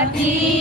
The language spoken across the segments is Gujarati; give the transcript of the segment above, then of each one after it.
Bhakti.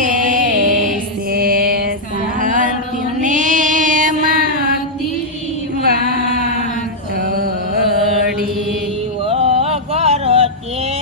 કે છે સત્યુને માતી વાતડી. વગર તેડા